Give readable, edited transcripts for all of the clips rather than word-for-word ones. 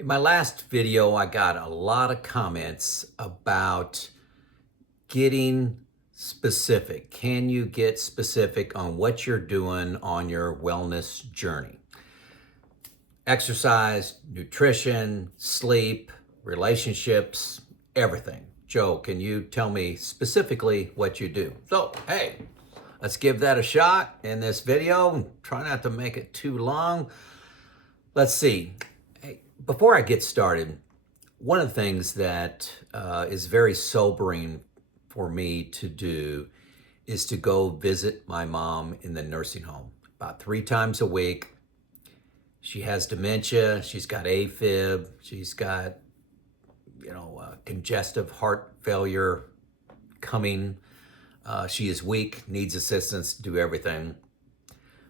In my last video, I got a lot of comments about getting specific. Can you get specific on what you're doing on your wellness journey? Exercise, nutrition, sleep, relationships, everything. Joe, can you tell me specifically what you do? So, hey, let's give that a shot in this video. Try not to make it too long. Let's see. Hey, before I get started, one of the things that is very sobering for me to do is to go visit my mom in the nursing home about 3 times a week. She has dementia, she's got AFib, she's got, congestive heart failure coming. She is weak, needs assistance to do everything.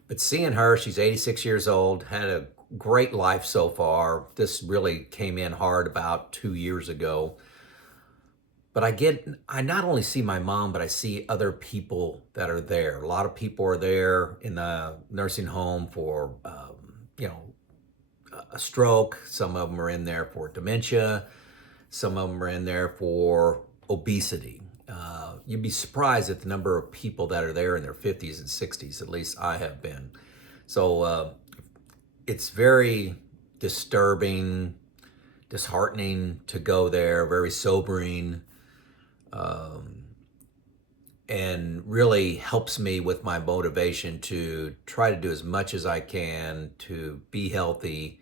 But seeing her, she's 86 years old, had a great life so far. This really came in hard about 2 years ago. But I not only see my mom, but I see other people that are there. A lot of people are there in the nursing home for, a stroke. Some of them are in there for dementia. Some of them are in there for obesity. You'd be surprised at the number of people that are there in their 50s and 60s. At least I have been. So it's very disturbing, disheartening to go there, very sobering, and really helps me with my motivation to try to do as much as I can to be healthy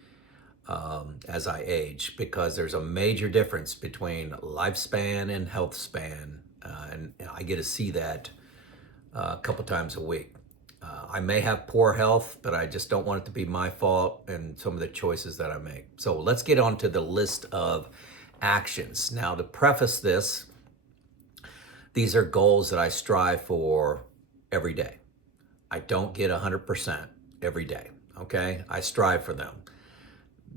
as I age, because there's a major difference between lifespan and health span, and I get to see that a couple times a week. I may have poor health, but I just don't want it to be my fault and some of the choices that I make. So let's get on to the list of actions. Now, to preface this, these are goals that I strive for every day. I don't get 100% every day, okay? I strive for them.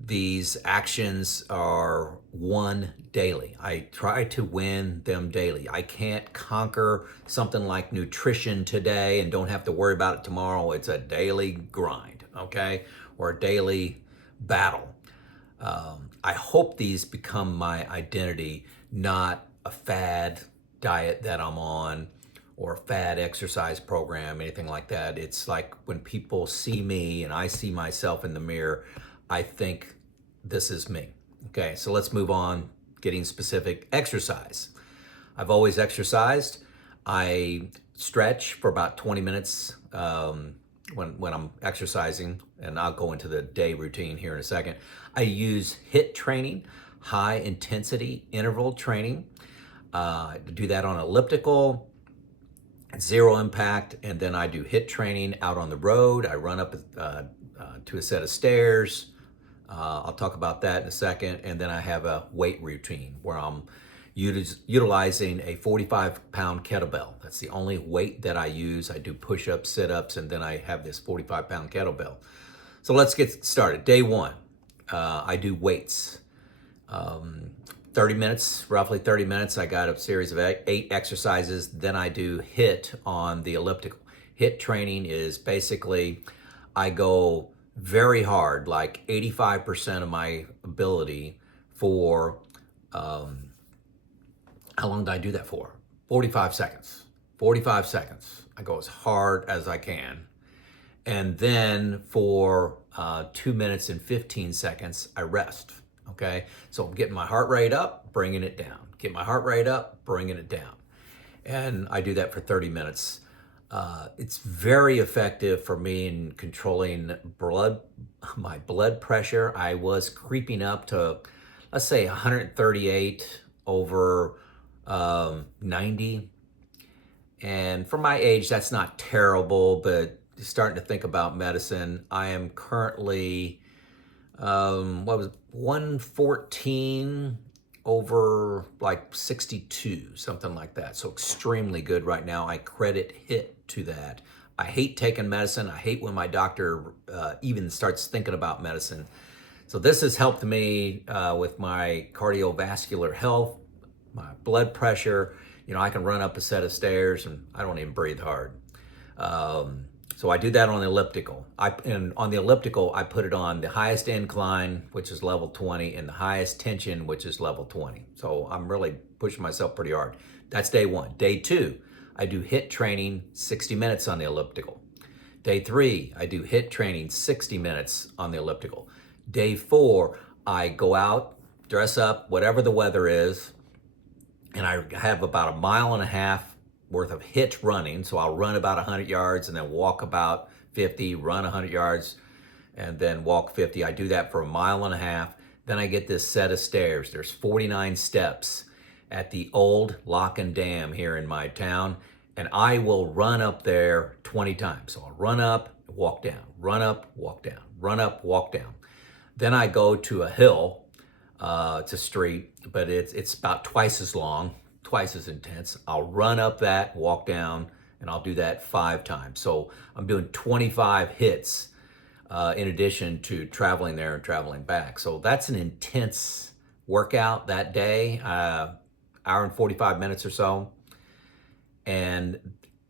These actions are won daily. I try to win them daily. I can't conquer something like nutrition today and don't have to worry about it tomorrow. It's a daily grind, okay? Or a daily battle. I hope these become my identity, not a fad diet that I'm on or a fad exercise program, anything like that. It's like when people see me and I see myself in the mirror, I think this is me. Okay, so let's move on, getting specific. Exercise. I've always exercised. I stretch for about 20 minutes when I'm exercising, and I'll go into the day routine here in a second. I use HIIT training, high intensity interval training. I do that on elliptical, zero impact, and then I do HIIT training out on the road. I run up to a set of stairs. I'll talk about that in a second. And then I have a weight routine where I'm utilizing a 45-pound kettlebell. That's the only weight that I use. I do push-ups, sit-ups, and then I have this 45-pound kettlebell. So let's get started. Day one, I do weights. 30 minutes, roughly 30 minutes. I got a series of 8 exercises. Then I do HIIT on the elliptical. HIIT training is basically, I go very hard, like 85% of my ability for, how long do I do that for? 45 seconds. 45 seconds. I go as hard as I can. And then for 2 minutes and 15 seconds, I rest. Okay, so I'm getting my heart rate up, bringing it down. Get my heart rate up, bringing it down. And I do that for 30 minutes. It's very effective for me in controlling my blood pressure. I was creeping up to, let's say, 138 over 90. And for my age, that's not terrible, but starting to think about medicine. I am currently 114 over like 62, something like that. So extremely good right now. I credit HIIT to that. I hate taking medicine. I hate when my doctor even starts thinking about medicine. So this has helped me with my cardiovascular health, my blood pressure. I can run up a set of stairs and I don't even breathe hard. So I do that on the elliptical. And on the elliptical, I put it on the highest incline, which is level 20, and the highest tension, which is level 20. So I'm really pushing myself pretty hard. That's day 1. Day 2, I do HIIT training, 60 minutes on the elliptical. Day 3, I do HIIT training, 60 minutes on the elliptical. Day 4, I go out, dress up, whatever the weather is, and I have about 1.5 miles worth of HIIT running. So I'll run about 100 yards and then walk about 50, run 100 yards, and then walk 50. I do that for 1.5 miles. Then I get this set of stairs. There's 49 steps at the old Lock and Dam here in my town, and I will run up there 20 times. So I'll run up, walk down, run up, walk down, run up, walk down. Then I go to a hill. It's a street, but it's about twice as long, twice as intense. I'll run up that, walk down, and I'll do that 5 times. So I'm doing 25 hits in addition to traveling there and traveling back. So that's an intense workout that day, hour and 45 minutes or so. And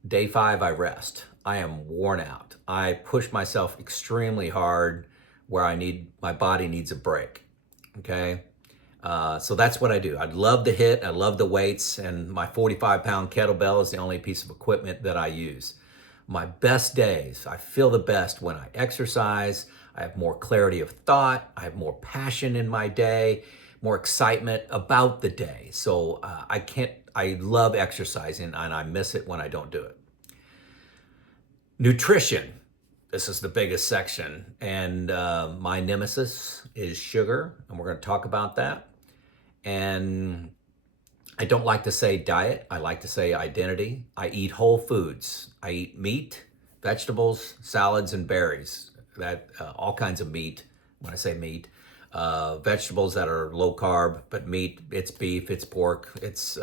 day 5, I rest. I am worn out. I push myself extremely hard where my body needs a break. Okay. So that's what I do. I love the HIIT. I love the weights, and my 45-pound kettlebell is the only piece of equipment that I use. My best days, I feel the best when I exercise. I have more clarity of thought. I have more passion in my day, more excitement about the day. So I love exercising, and I miss it when I don't do it. Nutrition. This is the biggest section, and my nemesis is sugar, and we're going to talk about that. And I don't like to say diet. I like to say identity. I eat whole foods. I eat meat, vegetables, salads, and berries. All kinds of meat. When I say meat, vegetables that are low carb, but meat, it's beef, it's pork, it's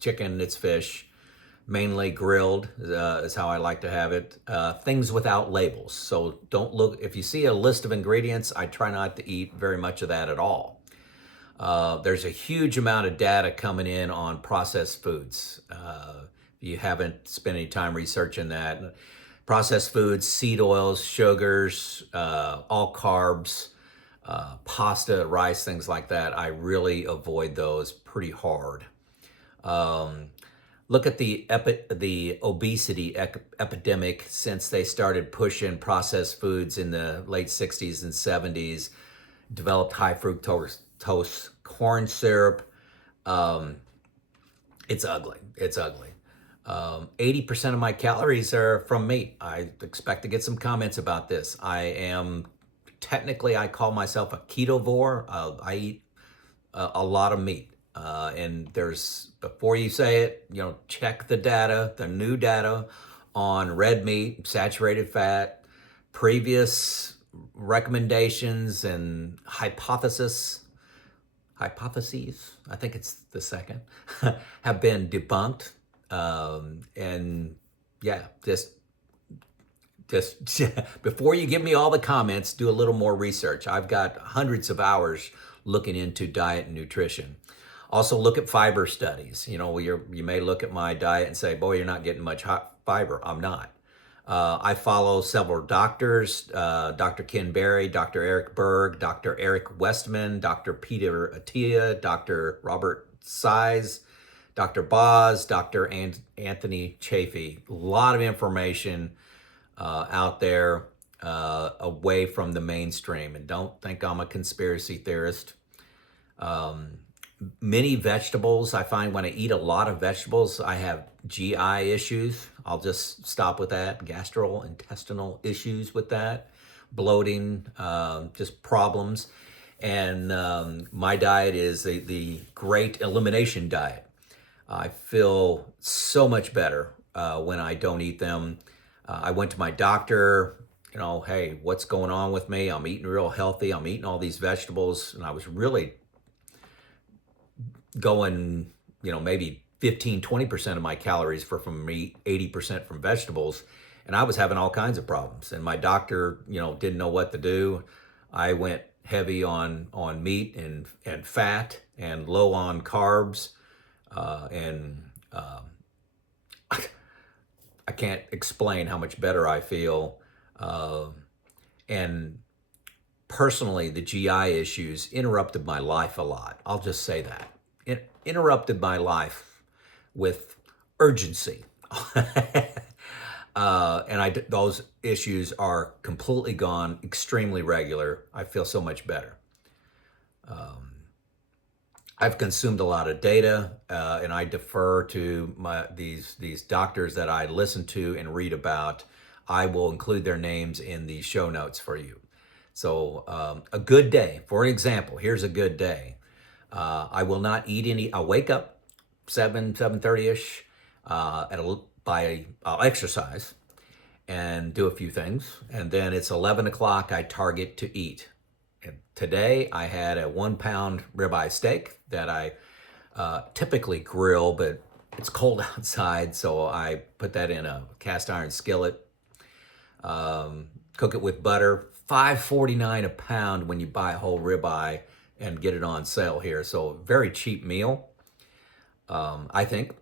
chicken, it's fish. Mainly grilled is how I like to have it. Things without labels. So don't look, if you see a list of ingredients, I try not to eat very much of that at all. There's a huge amount of data coming in on processed foods. If you haven't spent any time researching that, processed foods, seed oils, sugars, all carbs, pasta, rice, things like that, I really avoid those pretty hard. Look at the obesity epidemic since they started pushing processed foods in the late 60s and 70s, developed high fructose corn syrup. It's ugly. It's ugly. 80% of my calories are from meat. I expect to get some comments about this. I call myself a ketovore. I eat a lot of meat. And before you say it, check the data, the new data on red meat, saturated fat, previous recommendations and hypotheses, I think it's the second, have been debunked. And yeah, just before you give me all the comments, do a little more research. I've got hundreds of hours looking into diet and nutrition. Also look at fiber studies. You may look at my diet and say, boy, you're not getting much fiber. I'm not. I follow several doctors, Dr. Ken Berry, Dr. Eric Berg, Dr. Eric Westman, Dr. Peter Attia, Dr. Robert Cywes, Dr. Boz, Dr. Anthony Chaffee. A lot of information out there away from the mainstream. And don't think I'm a conspiracy theorist. Many vegetables, I find when I eat a lot of vegetables, I have GI issues. I'll just stop with that. Gastrointestinal issues with that. Bloating, just problems. And my diet is the great elimination diet. I feel so much better when I don't eat them. I went to my doctor, hey, what's going on with me? I'm eating real healthy. I'm eating all these vegetables. And I was really going, maybe 15, 20% of my calories from meat, 80% from vegetables. And I was having all kinds of problems. And my doctor, didn't know what to do. I went heavy on meat and fat and low on carbs. I can't explain how much better I feel. Uh, and personally, the GI issues interrupted my life a lot. I'll just say that. It interrupted my life with urgency. Those issues are completely gone, extremely regular. I feel so much better. I've consumed a lot of data, and I defer to these doctors that I listen to and read about. I will include their names in the show notes for you. So a good day, for example, here's a good day. I will not eat any. I'll wake up 7:30ish. I'll exercise and do a few things, and then it's 11 o'clock. I target to eat. And today I had a 1-pound ribeye steak that I typically grill, but it's cold outside, so I put that in a cast iron skillet. Cook it with butter. $5.49 a pound when you buy a whole ribeye and get it on sale here. So very cheap meal, I think.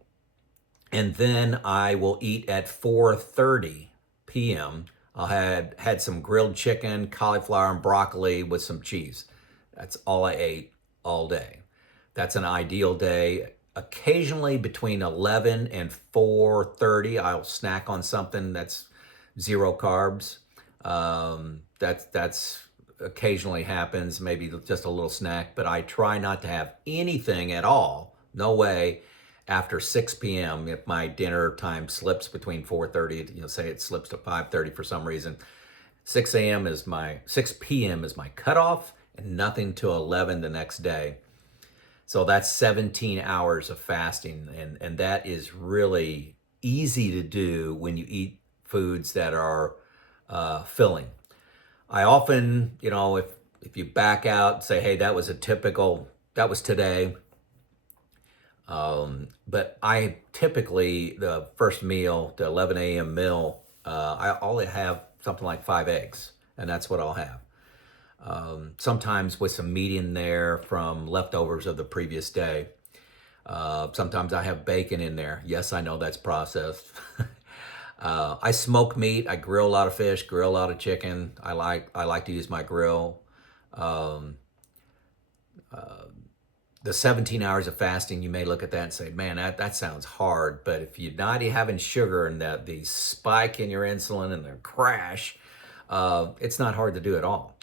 And then I will eat at 4:30 p.m. I had some grilled chicken, cauliflower, and broccoli with some cheese. That's all I ate all day. That's an ideal day. Occasionally between 11 and 4:30, I'll snack on something that's zero carbs. That's occasionally happens, maybe just a little snack, but I try not to have anything at all. No way. After 6 p.m., if my dinner time slips between 4:30, say it slips to 5:30 for some reason, 6 p.m. is my cutoff, and nothing till 11 the next day. So that's 17 hours of fasting, and that is really easy to do when you eat foods that are filling. I often, if you back out and say, hey, that was today. But I typically, the first meal, the 11 a.m. meal, I only have something like 5 eggs, and that's what I'll have. Sometimes with some meat in there from leftovers of the previous day. Sometimes I have bacon in there. Yes, I know that's processed. I smoke meat. I grill a lot of fish, grill a lot of chicken. I like to use my grill. The 17 hours of fasting, you may look at that and say, man, that sounds hard. But if you're not having sugar and the spike in your insulin and the crash, it's not hard to do at all.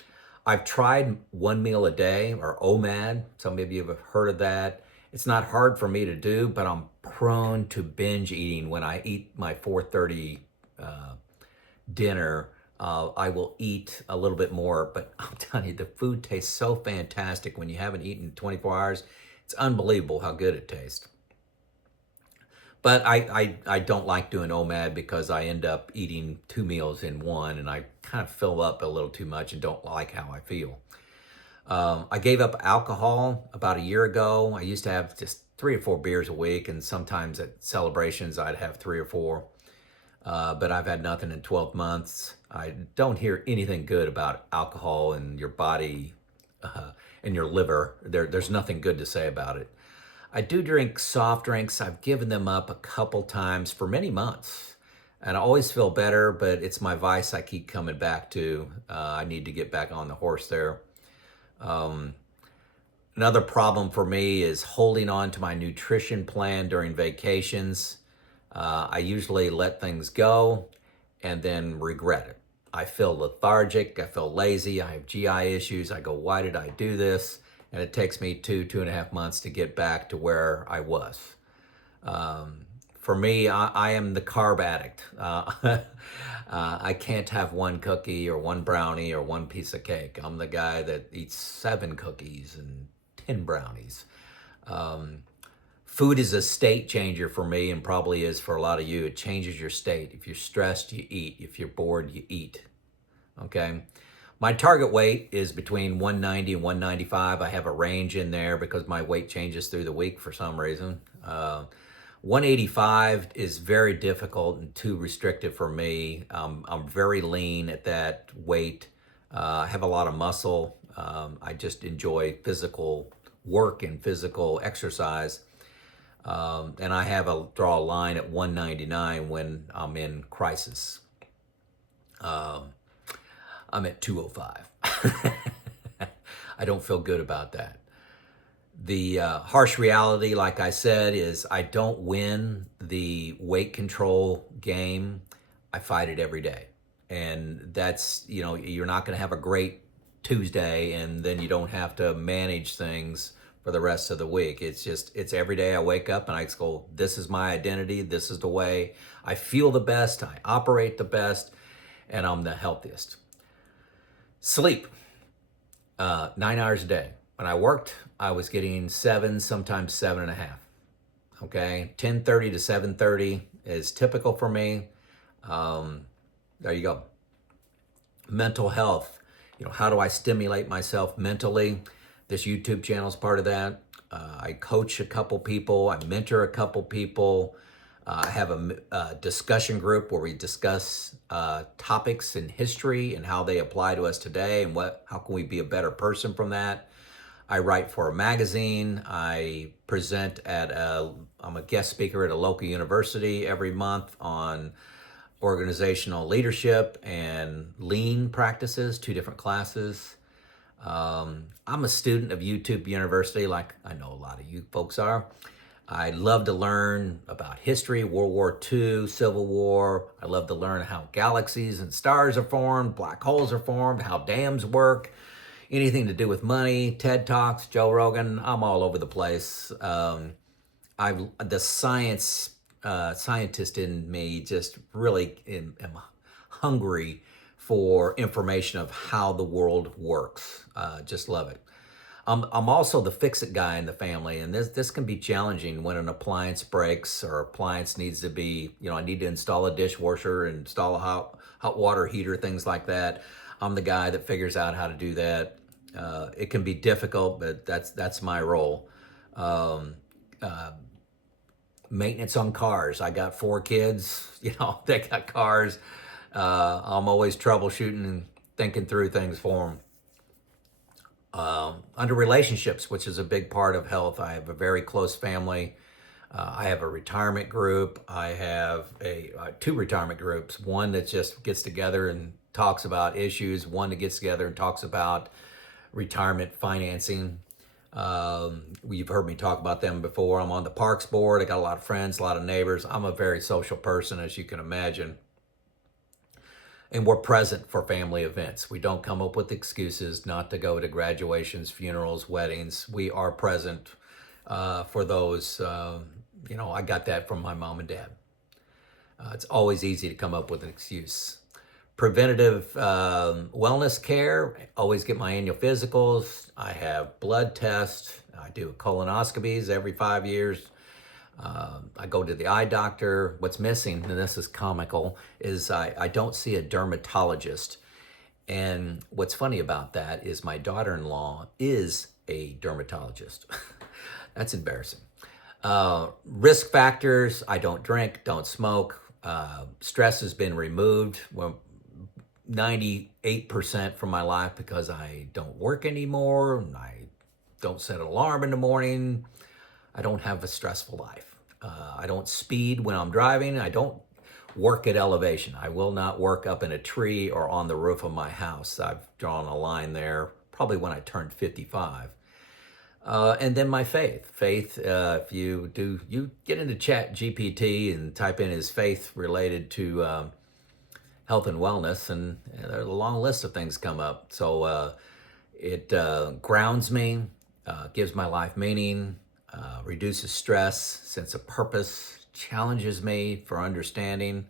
I've tried 1 meal a day, or OMAD. Some of you have heard of that. It's not hard for me to do, but I'm prone to binge eating. When I eat my 4:30 dinner, I will eat a little bit more, but I'm telling you, the food tastes so fantastic when you haven't eaten in 24 hours. It's unbelievable how good it tastes. But I don't like doing OMAD because I end up eating 2 meals in one, and I kind of fill up a little too much and don't like how I feel. I gave up alcohol about a year ago. I used to have just 3 or 4 beers a week, and sometimes at celebrations I'd have 3 or 4. But I've had nothing in 12 months. I don't hear anything good about alcohol in your body and your liver. There's nothing good to say about it. I do drink soft drinks. I've given them up a couple times for many months, and I always feel better, but it's my vice I keep coming back to. I need to get back on the horse there. Another problem for me is holding on to my nutrition plan during vacations. I usually let things go and then regret it. I feel lethargic, I feel lazy, I have GI issues. I go, why did I do this? And it takes me 2.5 months to get back to where I was. For me, I am the carb addict. I can't have 1 cookie or 1 brownie or 1 piece of cake. I'm the guy that eats 7 cookies and 10 brownies. Food is a state changer for me, and probably is for a lot of you. It changes your state. If you're stressed, you eat. If you're bored, you eat. Okay? My target weight is between 190 and 195. I have a range in there because my weight changes through the week for some reason. 185 is very difficult and too restrictive for me. I'm very lean at that weight. I have a lot of muscle. I just enjoy physical work and physical exercise. And I have draw a line at 199 when I'm in crisis. I'm at 205. I don't feel good about that. The harsh reality, like I said, is I don't win the weight control game. I fight it every day. And that's, you're not going to have a great Tuesday and then you don't have to manage things for the rest of the week. It's every day I wake up and I go, this is my identity. This is the way I feel the best. I operate the best and I'm the healthiest. Sleep, 9 hours a day. When I worked, I was getting 7, sometimes 7.5. Okay, 10:30 to 7:30 is typical for me. There you go. Mental health. How do I stimulate myself mentally? This YouTube channel is part of that. I coach a couple people. I mentor a couple people. I have a discussion group where we discuss topics in history and how they apply to us today and how can we be a better person from that. I write for a magazine. I present I'm a guest speaker at a local university every month on organizational leadership and lean practices, 2 different classes. I'm a student of YouTube University, like I know a lot of you folks are. I love to learn about history, World War II, Civil War. I love to learn how galaxies and stars are formed, black holes are formed, how dams work, anything to do with money, TED Talks, Joe Rogan. I'm all over the place. The scientist in me just really am hungry for information of how the world works. Just love it. I'm also the fix-it guy in the family, and this can be challenging when an appliance breaks or appliance needs to be, I need to install a dishwasher, install a hot water heater, things like that. I'm the guy that figures out how to do that. It can be difficult, but that's my role. Maintenance on cars. I got 4 kids, they got cars. I'm always troubleshooting and thinking through things for them. Under relationships, which is a big part of health, I have a very close family. I have a retirement group. I have 2 retirement groups. One that just gets together and talks about issues. One that gets together and talks about retirement financing. You've heard me talk about them before. I'm on the Parks Board. I got a lot of friends, a lot of neighbors. I'm a very social person, as you can imagine. And we're present for family events. We don't come up with excuses not to go to graduations, funerals, weddings. We are present for those. I got that from my mom and dad. It's always easy to come up with an excuse. Preventative wellness care. Always get my annual physicals. I have blood tests. I do colonoscopies every 5 years. I go to the eye doctor. What's missing, and this is comical, is I don't see a dermatologist. And what's funny about that is my daughter-in-law is a dermatologist. That's embarrassing. Risk factors, I don't drink, don't smoke. Stress has been removed 98% from my life because I don't work anymore. I don't set an alarm in the morning. I don't have a stressful life. I don't speed when I'm driving. I don't work at elevation. I will not work up in a tree or on the roof of my house. I've drawn a line there probably when I turned 55. And then my faith. If you get into Chat GPT and type in his faith related to health and wellness, and there's a long list of things come up. So it grounds me, gives my life meaning, reduces stress, sense of purpose, challenges me for understanding.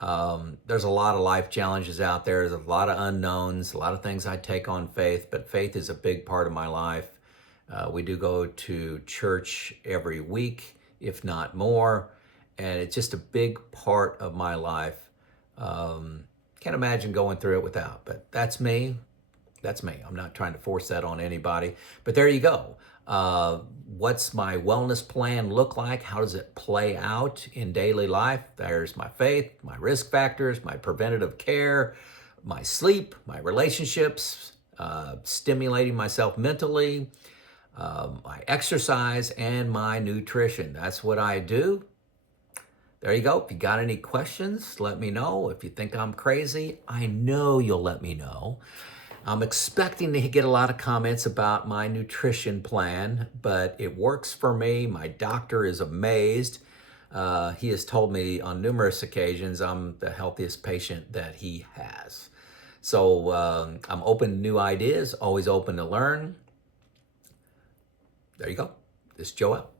There's a lot of life challenges out there. There's a lot of unknowns, a lot of things I take on faith, but faith is a big part of my life. We do go to church every week, if not more, and it's just a big part of my life. Can't imagine going through it without, but that's me. That's me. I'm not trying to force that on anybody, but there you go. What's my wellness plan look like? How does it play out in daily life? There's my faith, my risk factors, my preventative care, my sleep, my relationships, stimulating myself mentally, my exercise, and my nutrition. That's what I do. There you go. If you got any questions, let me know. If you think I'm crazy, I know you'll let me know. I'm expecting to get a lot of comments about my nutrition plan, but it works for me. My doctor is amazed. He has told me on numerous occasions I'm the healthiest patient that he has. So I'm open to new ideas, always open to learn. There you go. This is Joe out.